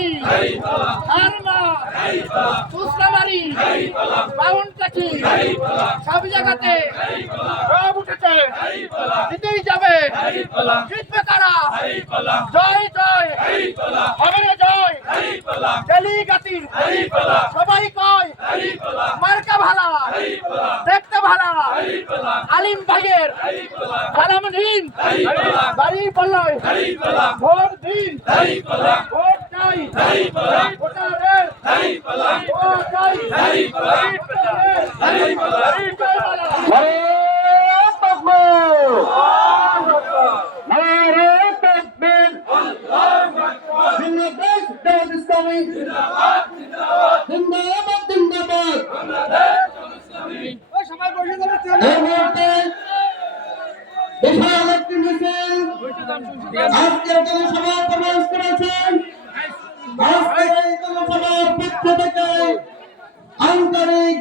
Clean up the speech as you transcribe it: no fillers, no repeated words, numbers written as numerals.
কাঠি আরমা সুসলামারি বাউন্ড কাঠি সব জায়গাতে সব উঠেছে জিতেই যাবে জিতবে কারা জয় জয় হবে না জয় ডেলিগাতির সবাই কয় মার্কা ভালা দেখতে ভালা আলিম ভাইয়ের সালাম দিন বাড়ি পল্লয় ভোট দিন ভোট চাই ভোটারের ভোট চাই আজকের জনসভা প্রবেশ করেছেন আজকের এই জনসভার পক্ষ থেকে আন্তরিক